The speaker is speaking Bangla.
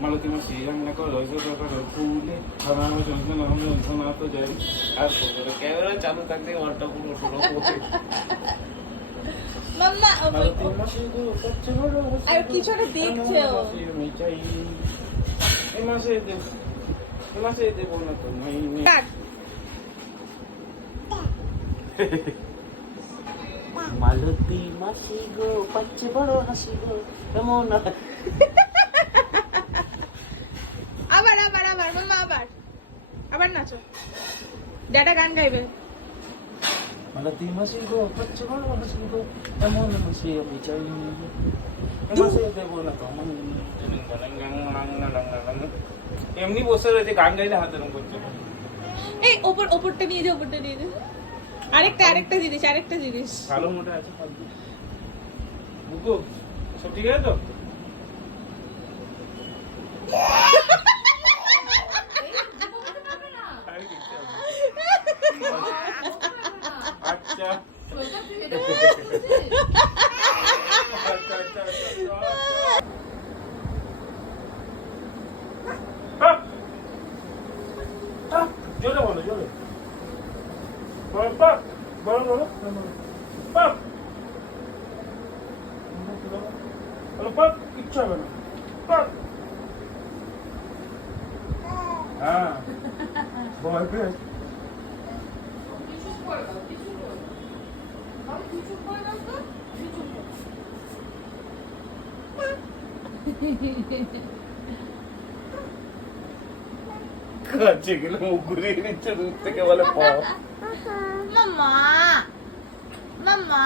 মালতী মাসি রান্না করো ছোট করো ফুলে আমার যন্ত্রণা আমি যন্ত্রণা তো যাই আর ক্যামেরা চালু থাকলে ঘরটা পুরো শুরু করে মাম্মা মালতী মাসি গো সবচেয়ে বড় আর কিছু একটা দেখছে ও। আমি চাই এই মাসে দেবো না তো কাট। মালতী মাসি গো সবচেয়ে বড় হাসি গো কেমন আবার আবার আবার মাম্মা আবার নাচো। ড্যাডা গান গাইবে। মালতী মাসি গো সবচেয়ে বড় হাসি গো কেমন হাসি আমি চাই মাসে দেবো না তো এমনি বসে রয়েছে গান গাইলে হাতের করছে এই ওপরটা নিয়ে দে, ওপরটা নিয়ে দে। আরেকটা জিনিস ভালো মোটা আছে বুকু সব ঠিক আছে তো আচ্ছা জোরে বলো জোরে বলো পাক বলো পাক বলো পাক কিচ্ছু হবে না পাক হ্যাঁ ভয় পেয়ে কাছে গেলে মুখ ঘুরিয়ে নিচ্ছে দূর থেকে বলে পাও মাম্মা